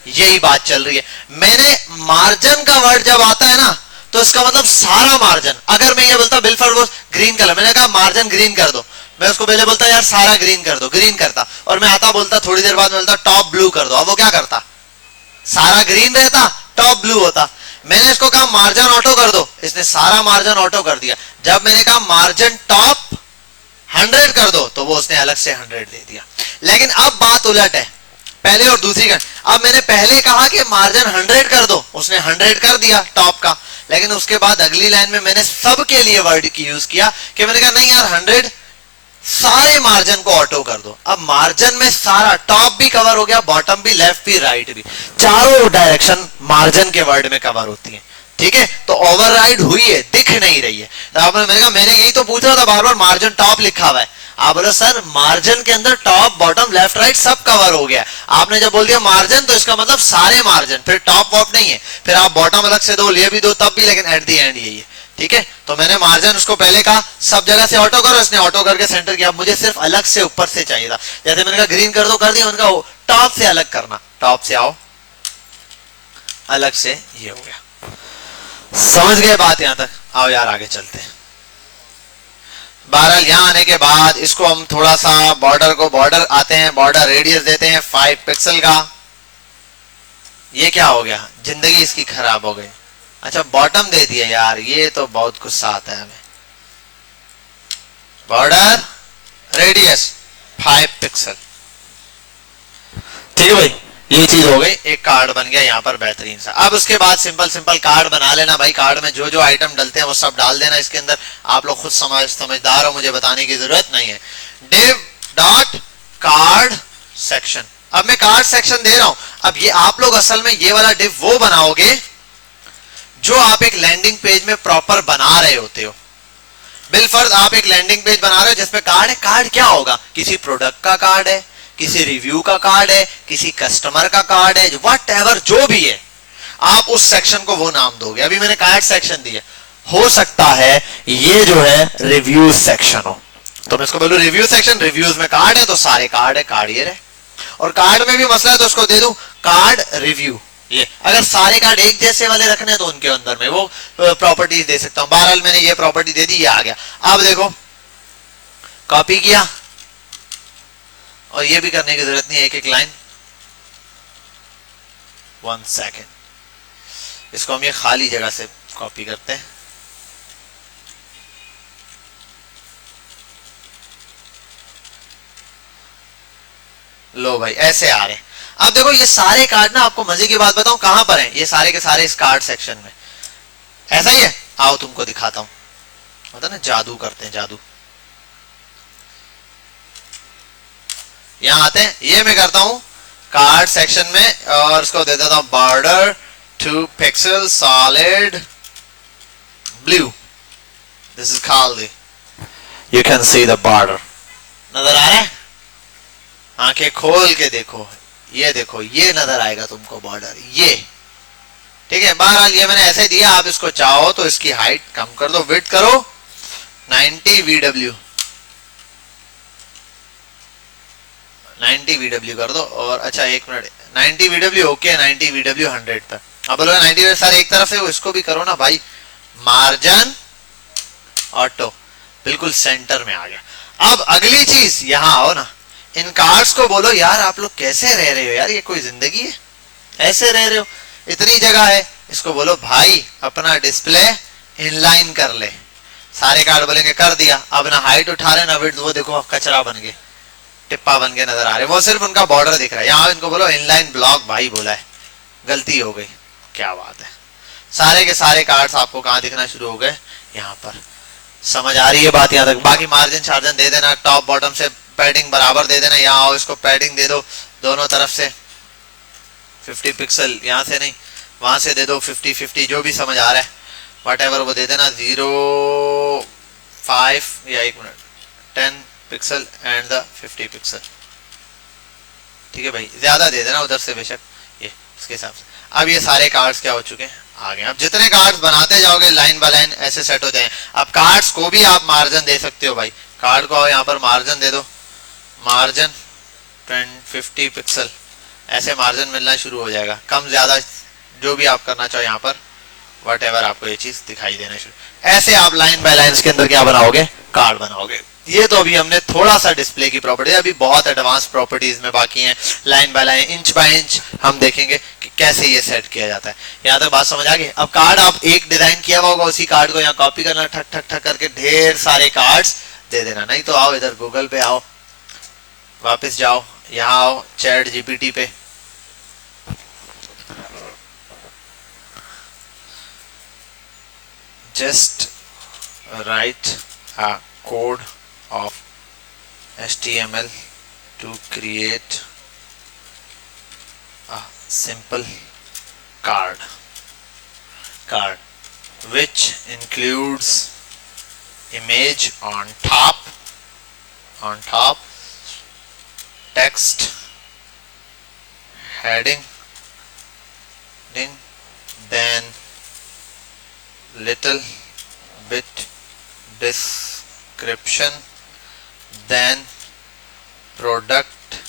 यही बात चल रही है। मैंने मार्जिन का वर्ड जब आता है ना, तो इसका मतलब सारा मार्जिन। अगर मैं ये बोलता बिलफर्ड वो ग्रीन कलर, मैंने कहा मार्जिन ग्रीन कर दो, मैं उसको पहले बोलता यार सारा ग्रीन कर दो, ग्रीन करता, और मैं आता बोलता थोड़ी देर बाद बोलता टॉप ब्लू कर दो। अब वो क्या करता? सारा ग्रीन रहता, टॉप ब्लू होता। मैंने इसको कहा मार्जिन ऑटो कर दो, इसने सारा मार्जिन ऑटो कर दिया। जब मैंने कहा मार्जिन टॉप 100 कर दो, तो वो उसने अलग से 100 दे दिया। लेकिन अब बात उलट है, पहले और दूसरी का। अब मैंने पहले कहा कि मार्जिन 100 कर दो, उसने 100 कर दिया टॉप का। लेकिन उसके बाद अगली लाइन में मैंने सब के लिए वर्ड की यूज किया कि मैंने कहा नहीं यार 100 सारे मार्जिन को ऑटो कर दो। अब मार्जिन में सारा, टॉप भी कवर हो गया, बॉटम भी, लेफ्ट भी, राइट भी, चारों डायरेक्शन मार्जिन के वर्ड में कवर होती है। ठीक है, तो ओवरराइड हुई है, दिख नहीं रही है। तो आपने, मैंने कहा मैंने यही तो पूछ रहा था बार बार, मार्जिन टॉप लिखा हुआ है। आप बोलो सर मार्जिन के अंदर टॉप बॉटम लेफ्ट राइट सब कवर हो गया। आपने जब बोल दिया मार्जिन तो इसका मतलब सारे मार्जिन, फिर टॉप वॉप नहीं है, फिर आप बॉटम अलग से दो, ये भी दो, तब भी, लेकिन एट दी एंड यही है। ठीक है, तो मैंने मार्जिन उसको पहले कहा सब जगह से ऑटो करो, इसने ऑटो करके सेंटर किया। मुझे सिर्फ अलग से ऊपर से चाहिए था, जैसे मैंने कहा ग्रीन कर दो, कर दिया। उनका टॉप से अलग करना, टॉप से आओ अलग से, ये हो गया। समझ गए बात यहां तक? आओ यार आगे चलते हैं। बहरहाल यहां आने के बाद इसको हम थोड़ा सा बॉर्डर को, बॉर्डर आते हैं, बॉर्डर रेडियस देते हैं 5 पिक्सल का। ये क्या हो गया? जिंदगी इसकी खराब हो गई। अच्छा बॉटम दे दिया यार, ये तो बहुत गुस्सा आता है हमें। बॉर्डर रेडियस 5 पिक्सल, ठीक है भाई, ये चीज हो गई। एक कार्ड बन गया यहाँ पर बेहतरीन सा। अब उसके बाद सिंपल सिंपल कार्ड बना लेना भाई। कार्ड में जो जो आइटम डलते हैं वो सब डाल देना इसके अंदर। आप लोग खुद समझदार हो, मुझे बताने की जरूरत नहीं है। div dot card section. अब मैं कार्ड सेक्शन दे रहा हूं। अब ये आप लोग असल में ये वाला div वो बनाओगे जो आप एक लैंडिंग पेज में प्रॉपर बना रहे होते हो। बिलफर्ज आप एक लैंडिंग पेज बना रहे हो जिसमें कार्ड है। कार्ड क्या होगा? किसी प्रोडक्ट का कार्ड है, किसी रिव्यू का कार्ड है, किसी कस्टमर का कार्ड है, व्हाट एवर जो भी है, आप उस सेक्शन को वो नाम दोगे। अभी मैंने कार्ड सेक्शन दिया, हो सकता है ये जो है रिव्यू सेक्शन हो, तो मैं इसको बोलूं रिव्यू सेक्शन। रिव्यूज में कार्ड है तो सारे कार्ड है, कार्ड ये रहे। और कार्ड में भी मसला है तो उसको दे दूं कार्ड रिव्यू। ये अगर सारे कार्ड एक जैसे वाले रखने हैं तो उनके अंदर में वो प्रॉपर्टीज दे सकता हूं। बहरहाल मैंने ये प्रॉपर्टी दे दी, ये आ गया। अब देखो कॉपी किया, और ये भी करने की जरूरत नहीं है, एक एक लाइन। 1 सेकेंड, इसको हम ये खाली जगह से कॉपी करते हैं। लो भाई ऐसे आ रहे हैं। अब देखो ये सारे कार्ड ना, आपको मजे की बात बताऊं कहां पर हैं, ये सारे के सारे इस कार्ड सेक्शन में। ऐसा ही है, आओ तुमको दिखाता हूं। मतलब ना जादू करते हैं, जादू। यहां आते हैं, ये मैं करता हूं कार्ड सेक्शन में, और इसको दे देता हूं border 2 pixel solid blue. This is called, you can see the border. नजर आ रहा है? आंखें खोल के देखो, ये देखो, ये नजर आएगा तुमको बॉर्डर, ये। ठीक है, बहरहाल ये मैंने ऐसे दिया। आप इसको चाहो तो इसकी हाइट कम कर दो, विड्थ करो 90 VW। 90 VW कर दो। और अच्छा एक मिनट, 90 VW ओके, 90 VW 100 पर। अब बोलो 90 सर एक तरफ से वो इसको भी करो ना भाई, मार्जिन ऑटो बिल्कुल सेंटर में आ गया। अब अगली चीज यहाँ आओ ना, इन कार्ड्स को बोलो यार आप लोग कैसे रह रहे हो यार, ये कोई जिंदगी है, ऐसे रह रहे हो, इतनी जगह है। इसको बोलो भाई अपना डिस्प्ले इनलाइन कर ले। सारे कार्ड बोलेंगे कर दिया। अब ना हाइट उठा रहे ना विड्थ, वो देखो कचरा बन गए, टिप्पा बन के नजर आ रहे, वो सिर्फ उनका बॉर्डर दिख रहा है। यहाँ इनको बोलो इनलाइन ब्लॉक भाई बोला है, गलती हो गई। क्या बात है, सारे के सारे कार्ड्स आपको कहाँ दिखना शुरू हो गए, यहाँ पर। समझ आ रही है बात यहाँ तक? बाकी मार्जिन चार्जन दे देना, टॉप बॉटम से पैडिंग बराबर दे देना। यहाँ आओ इसको पैडिंग दे दो दोनों तरफ से 50 पिक्सल, यहाँ से नहीं वहां से दे दो 50-50, जो भी समझ आ रहा है वट एवर वो दे देना। 0.5 या 1 minute 10 pixel and the 50 pixel, ठीक है भाई, ज्यादा दे देना उधर से बेशक, ये इसके हिसाब से। अब ये सारे कार्ड्स क्या हो चुके हैं, आ गए। अब जितने कार्ड्स बनाते जाओगे लाइन बाय लाइन ऐसे सेट हो जाए। अब कार्ड्स को भी आप मार्जिन दे सकते हो भाई, कार्ड को यहाँ पर मार्जिन दे दो, मार्जिन 50 पिक्सल, ऐसे मार्जिन मिलना शुरू हो जाएगा, कम ज्यादा जो भी आप करना चाहो यहाँ पर वट एवर आपको ये चीज दिखाई देना शुरू। ऐसे आप लाइन बाय लाइन के अंदर क्या बनाओगे, कार्ड बनाओगे। ये तो अभी हमने थोड़ा सा डिस्प्ले की प्रॉपर्टी, अभी बहुत एडवांस प्रॉपर्टीज में बाकी हैं। Line by line, inch by inch हम देखेंगे कि कैसे ये सेट किया जाता है। यहाँ तक बात समझ आ गई? अब कार्ड आप एक डिजाइन किया होगा, उसी कार्ड को यहाँ कॉपी करना, ठक ठक ठक करके ढेर सारे कार्ड्स दे देना। नहीं तो आओ इधर गूगल पे आओ, वापस जाओ, यहाँ आओ चैट जीपीटी पे, just write a code of HTML to create a simple card which includes image on top, text, heading, then little bit description, then product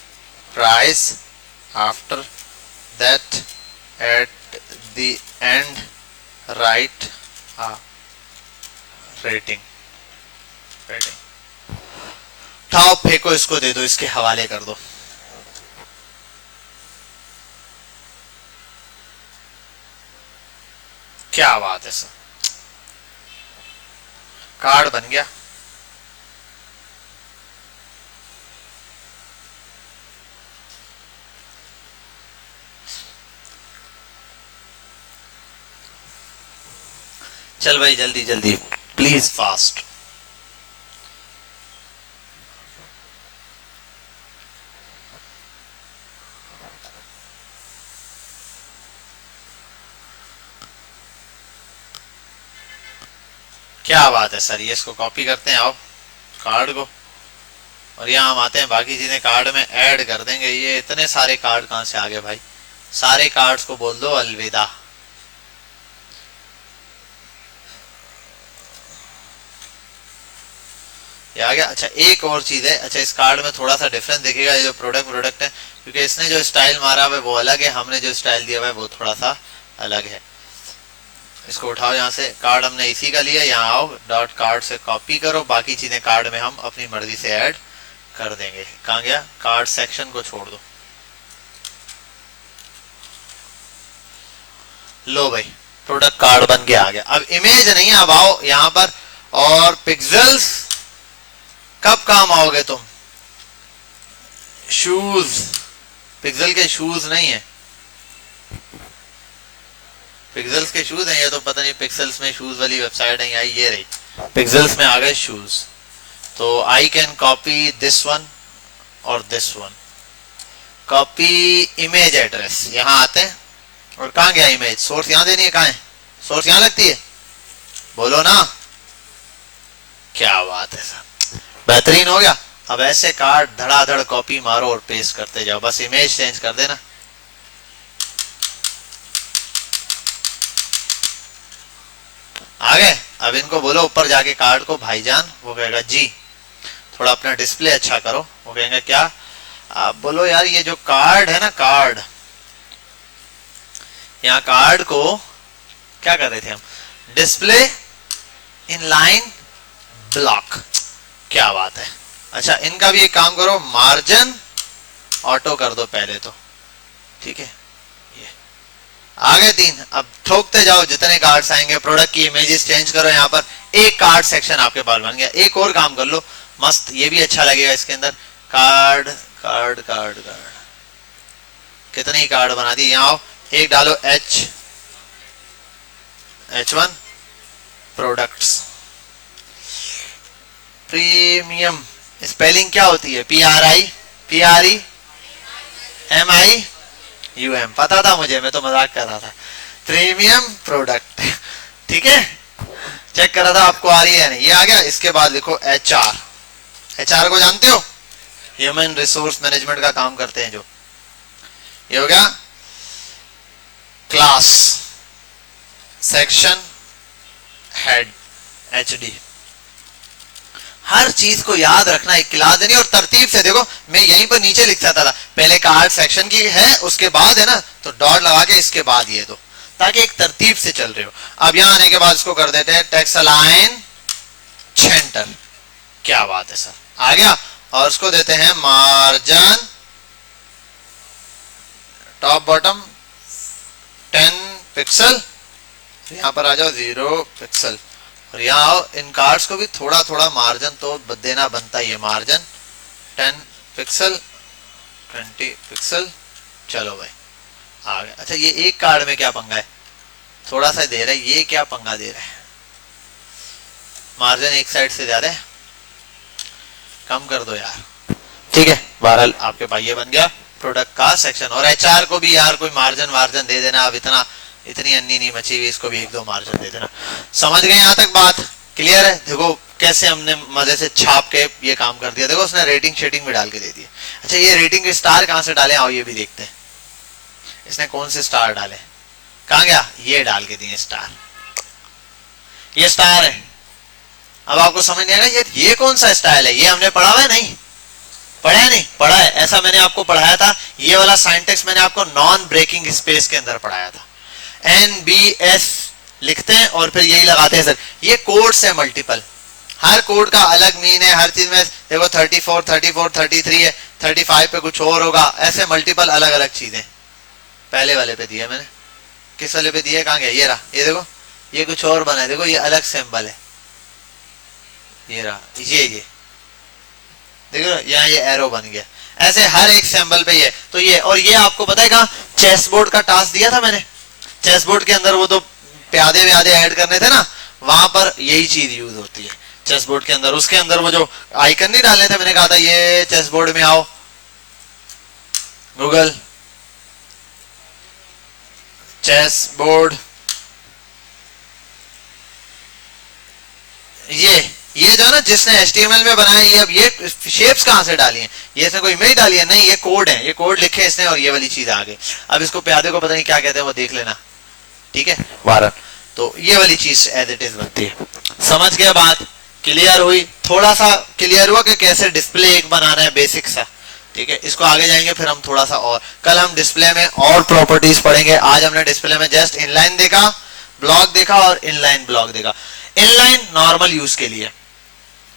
price, after that at the end write a rating। उठाओ फेंको इसको, दे दो, इसके हवाले कर दो। क्या बात है सर, कार्ड बन गया। चल भाई जल्दी जल्दी प्लीज फास्ट। क्या बात है सर, ये इसको कॉपी करते हैं आओ कार्ड को, और यहाँ हम आते हैं बाकी चीजें कार्ड में ऐड कर देंगे। ये इतने सारे कार्ड कहाँ से आ गए भाई, सारे कार्ड्स को बोल दो अलविदा। ये आ गया। अच्छा एक और चीज है, अच्छा इस कार्ड में थोड़ा सा डिफरेंस दिखेगा, ये जो प्रोडक्ट है, क्योंकि इसने जो स्टाइल मारा हुआ है वो अलग है, हमने जो स्टाइल दिया हुआ है वो थोड़ा सा अलग है। इसको उठाओ यहाँ से, कार्ड हमने इसी का लिया, यहाँ आओ डॉट कार्ड से कॉपी करो, बाकी चीजें कार्ड में हम अपनी मर्जी से ऐड कर देंगे। कहाँ गया, कार्ड सेक्शन को छोड़ दो। लो भाई प्रोडक्ट कार्ड बन के आ गया। अब इमेज नहीं है, अब आओ यहाँ पर, और पिक्सेल्स कब काम आओगे तुम, शूज, पिक्सल के शूज नहीं है, पिक्सेल्स के शूज हैं। ये तो पता नहीं पिक्सेल्स में शूज वाली वेबसाइट है, ये रही पिक्सेल्स में आ गए शूज। तो I can copy this one और this one, copy image address, यहाँ आते हैं, और कहाँ गया इमेज, सोर्स यहाँ देनी है, कहाँ है सोर्स, यहाँ लगती है, बोलो ना। क्या बात है सर, बेहतरीन हो गया। अब ऐसे कार्ड धड़ाधड़ कॉपी मारो और पेस्ट करते जाओ, बस इमेज चेंज कर देना। आ गए। अब इनको बोलो ऊपर जाके कार्ड को भाईजान, वो कहेगा जी थोड़ा अपना डिस्प्ले अच्छा करो, वो कहेंगे क्या, आप बोलो यार ये जो कार्ड है ना, कार्ड, यहाँ कार्ड को क्या कर रहे थे हम, डिस्प्ले इन लाइन ब्लॉक, क्या बात है। अच्छा इनका भी एक काम करो, मार्जिन ऑटो कर दो पहले तो, ठीक है। ये आगे 3, अब ठोकते जाओ जितने कार्ड्स आएंगे, प्रोडक्ट की इमेजेस चेंज करो, यहाँ पर एक कार्ड सेक्शन आपके पास बन गया। एक और काम कर लो मस्त, ये भी अच्छा लगेगा इसके अंदर, कार्ड कार्ड कार्ड कार्ड, कितने ही कार्ड बना दिए। यहाँ आओ, एक डालो H1 प्रोडक्ट्स, प्रीमियम, स्पेलिंग क्या होती है, PREMIUM, पता था मुझे, मैं तो मजाक कर रहा था, प्रीमियम प्रोडक्ट, ठीक है। चेक कर रहा था आपको आ रही है नहीं, ये आ गया। इसके बाद लिखो HR को जानते हो, ह्यूमन रिसोर्स मैनेजमेंट का काम करते हैं जो, ये हो गया। क्लास सेक्शन हेड HD, हर चीज को याद रखना, एक क्लास देनी और तरतीब से। देखो मैं यहीं पर नीचे लिख सकता था, पहले कार्ड सेक्शन की है, उसके बाद है ना, तो डॉट लगा के इसके बाद ये दो, ताकि एक तरतीब से चल रहे हो। अब यहां आने के बाद इसको कर देते हैं टेक्स्ट अलाइन सेंटर, क्या बात है सर, आ गया। और उसको देते हैं मार्जिन टॉप बॉटम 10 पिक्सल, यहां पर आ जाओ 0 पिक्सल, और यहाँ आओ, इन कार्ड्स को भी थोड़ा थोड़ा मार्जिन तो देना बनता ही है, मार्जिन 10 पिक्सल 20 पिक्सल, चलो भाई आ गया। अच्छा ये एक कार्ड में क्या पंगा है, थोड़ा सा दे रहा है, ये क्या पंगा दे रहा है, मार्जिन एक साइड से ज्यादा है, कम कर दो यार, ठीक है। बहरहाल आपके पास ये बन गया प्रोडक्ट का सेक्शन। और HR को भी यार कोई मार्जिन दे देना, अब इतनी अन्नी नहीं मची हुई, इसको भी 1-2 मार्जिन दे देना। समझ गए यहाँ तक बात, क्लियर है। देखो कैसे हमने मजे से छाप के ये काम कर दिया, देखो उसने रेटिंग शेटिंग भी डाल के दे दी। अच्छा ये रेटिंग के स्टार कहाँ से डाले, आओ ये भी देखते हैं, इसने कौन से स्टार डाले, कहाँ गया, ये डाल के दिए स्टार, ये स्टार है। अब आपको समझ नहीं आएगा ये कौन सा स्टाइल है, ये हमने पढ़ा हुआ है, नहीं पढ़ा है, नहीं पढ़ा है, ऐसा मैंने आपको पढ़ाया था। ये वाला सिंटैक्स मैंने आपको नॉन ब्रेकिंग स्पेस के अंदर पढ़ाया था, NBS लिखते हैं और फिर यही लगाते हैं सर। ये कोड्स है मल्टीपल, हर कोड का अलग मीन है, हर चीज में देखो 34 34 33 है, 35 पे कुछ और होगा, ऐसे मल्टीपल अलग अलग चीजें। पहले वाले पे दिया मैंने, किस वाले पे दिया, कहाँ गया, ये रहा, ये देखो ये कुछ और बना है, देखो ये अलग सिंबल है, ये रहा, ये देखो यहाँ ये एरो बन गया, ऐसे हर एक सिंबल पे ये तो ये। और ये आपको पता है कहाँ, चेस बोर्ड का टास्क दिया था मैंने, चेस बोर्ड के अंदर वो तो प्यादे व्यादे ऐड करने थे ना, वहां पर यही चीज यूज होती है चेस बोर्ड के अंदर। उसके अंदर वो जो आइकन नहीं डालने थे, मैंने कहा था ये चेस बोर्ड में आओ, गूगल चेस बोर्ड, ये जो है ना जिसने HTML में बनाया, ये अब ये शेप्स कहां से डाली हैं, ये इसने कोई इमेज डाली है, नहीं ये कोड है, ये कोड लिखे इसने और ये वाली चीज आ गई। अब इसको प्यादे को पता नहीं क्या कहते हैं, वो देख लेना, ठीक है। वारन तो ये वाली चीज एज इट इज बनती है। समझ गए बात, क्लियर हुई, थोड़ा सा क्लियर हुआ कि कैसे डिस्प्ले एक बनाना है, बेसिक सा, ठीक है। इसको आगे जाएंगे फिर हम थोड़ा सा और, कल हम डिस्प्ले में और प्रॉपर्टीज पढ़ेंगे। आज हमने डिस्प्ले में जस्ट इनलाइन देखा, ब्लॉक देखा और इनलाइन ब्लॉक देखा। इनलाइन नॉर्मल यूज के लिए,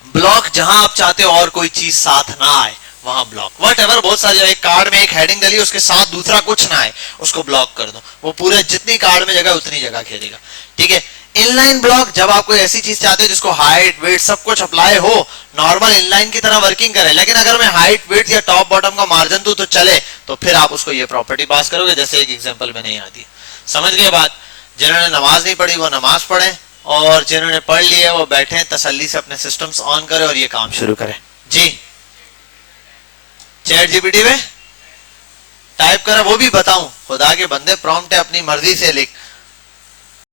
ब्लॉक जहां आप चाहते हो और कोई चीज साथ ना आए वहां ब्लॉक, वट एवर, बहुत सारी, एक कार्ड में एक हेडिंग डली उसके साथ दूसरा कुछ ना आए उसको ब्लॉक कर दो, वो पूरे जितनी कार्ड में जगह उतनी जगह खेलेगा, ठीक है। इनलाइन ब्लॉक जब आप कोई ऐसी चीज चाहते हो जिसको हाइट वेट सब कुछ अप्लाई हो, नॉर्मल इनलाइन की तरह वर्किंग करे, लेकिन अगर मैं हाइट वेट या टॉप बॉटम का मार्जिन दूं तो चले, तो फिर आप उसको ये प्रॉपर्टी पास करोगे, जैसे एक एग्जांपल मैंने यहाँ दी। समझ गए बात। जिन्होंने नमाज नहीं पढ़ी वो नमाज पढ़े, और जिन्होंने पढ़ लिया वो बैठे तसल्ली से अपने सिस्टम्स ऑन करें और ये काम शुरू करें। जी चैट जीपीटी में टाइप करा, वो भी बताऊं, खुदा के बंदे प्रॉम्प्ट है अपनी मर्जी से लिख,